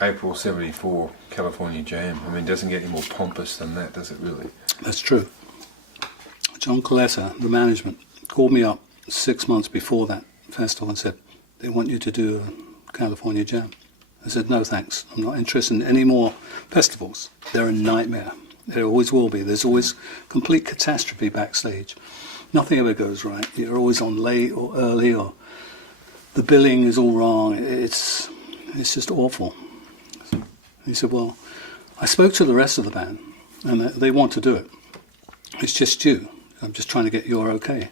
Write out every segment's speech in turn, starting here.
April '74 California Jam. I mean, it doesn't get any more pompous than that, does it really? That's true. John Coletta, the management, called me up 6 months before that festival and said, they want you to do a California Jam. I said, no thanks, I'm not interested in any more festivals. They're a nightmare. There always will be. There's always complete catastrophe backstage. Nothing ever goes right. You're always on late or early, or the billing is all wrong. It's just awful. He said, well, I spoke to the rest of the band, and they want to do it. It's just you. I'm just trying to get your okay.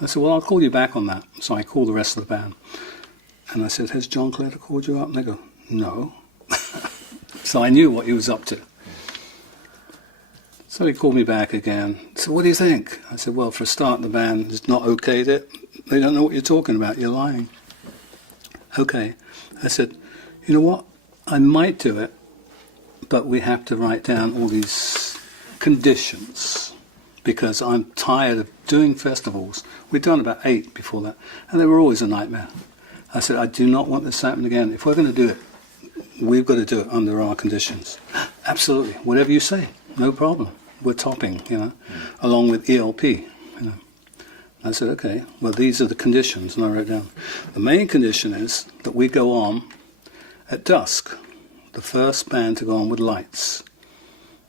I said, well, I'll call you back on that. So I called the rest of the band. And I said, has John Coletta called you up? And they go, no. So I knew what he was up to. So he called me back again. So what do you think? I said, well, for a start, the band has not okayed it. They don't know what you're talking about. You're lying. Okay. I said, you know what? I might do it, but we have to write down all these conditions because I'm tired of doing festivals. We'd done about 8 before that, and they were always a nightmare. I said, I do not want this to happen again. If we're going to do it, we've got to do it under our conditions. Absolutely. Whatever you say, no problem. We're topping, along with ELP, I said, okay, well, these are the conditions, and I wrote down. The main condition is that we go on at dusk, the first band to go on with lights.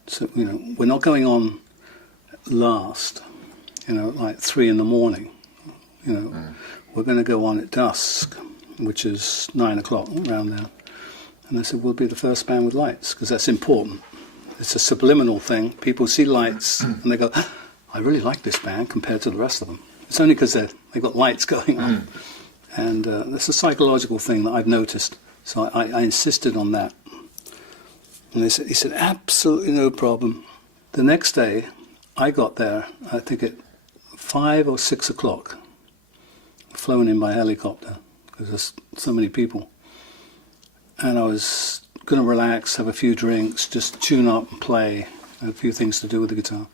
So, we're not going on last, like 3 in the morning. We're going to go on at dusk, which is 9 o'clock, around there. And I said, we'll be the first band with lights, because that's important. It's a subliminal thing. People see lights, and they go, I really like this band compared to the rest of them. It's only because they've got lights going on. And that's a psychological thing that I've noticed. So I insisted on that. And he said, absolutely no problem. The next day, I got there, I think at 5 or 6 o'clock, flown in by helicopter, because there's so many people. And I was going to relax, have a few drinks, just tune up and play, a few things to do with the guitar.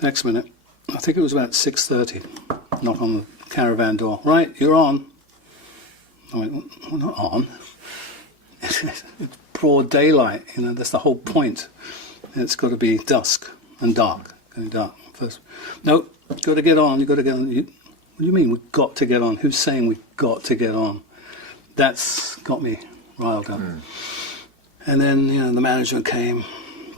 Next minute, I think it was about 6:30, knock on the caravan door. Right, you're on. I went, we're not on. It's broad daylight, that's the whole point. It's got to be dusk and dark, going dark first. No, got to get on, you've got to get on. What do you mean, we've got to get on? Who's saying we've got to get on? That's got me riled up. And then, the management came,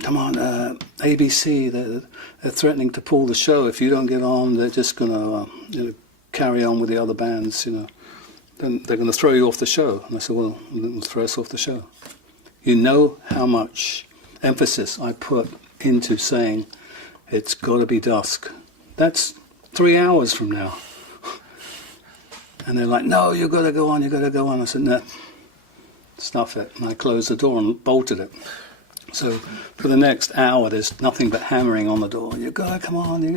come on, ABC, they're threatening to pull the show. If you don't get on, they're just going to carry on with the other bands, Then they're going to throw you off the show. And I said, well, they'll throw us off the show. You know how much emphasis I put into saying it's got to be dusk. That's 3 hours from now. And they're like, no, you've got to go on, you've got to go on. I said, no. Stuff it, and I closed the door and bolted it. So for the next hour, there's nothing but hammering on the door. You got to come on, you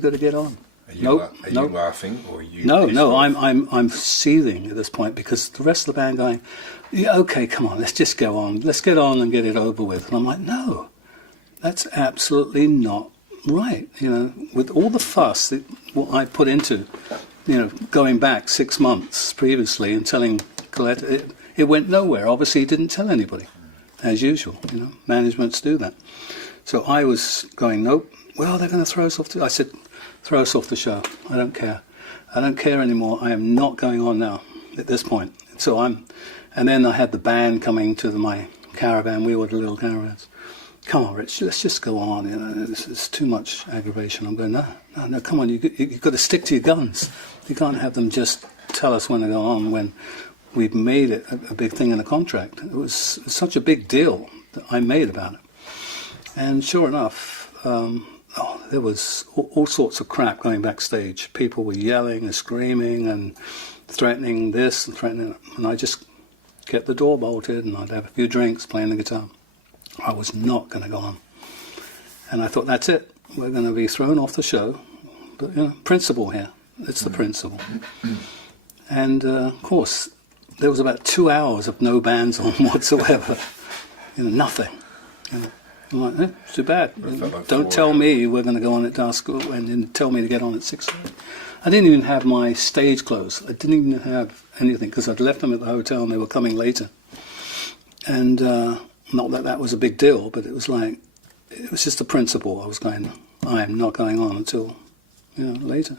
got to get on. Are you laughing, or are you? No, I'm seething at this point because the rest of the band going, yeah, okay, come on, let's just go on, let's get on and get it over with. And I'm like, no, that's absolutely not right. With all the fuss that what I put into, going back 6 months previously and telling Coletta. It went nowhere. Obviously, he didn't tell anybody, as usual. Managements do that. So I was going, nope. Well, they're going to throw us off. I said, throw us off the show. I don't care. I don't care anymore. I am not going on now at this point. So and then I had the band coming to my caravan. We ordered little caravans. Come on, Rich, let's just go on. It's too much aggravation. I'm going, no, come on. You've got to stick to your guns. You can't have them just tell us when to go on when we've made it a big thing in a contract. It was such a big deal that I made about it. And sure enough, there was all sorts of crap going backstage. People were yelling and screaming and threatening this and threatening that. And I just kept the door bolted and I'd have a few drinks playing the guitar. I was not going to go on. And I thought, that's it. We're going to be thrown off the show. But, principle here. It's the principle. And, of course, there was about 2 hours of no bands on whatsoever. Nothing. I'm like, it's too bad. Don't tell me we're going to go on at dusk and then tell me to get on at 6. I didn't even have my stage clothes. I didn't even have anything because I'd left them at the hotel and they were coming later. And not that that was a big deal, but it was like, it was just a principle. I was going, I am not going on until, later.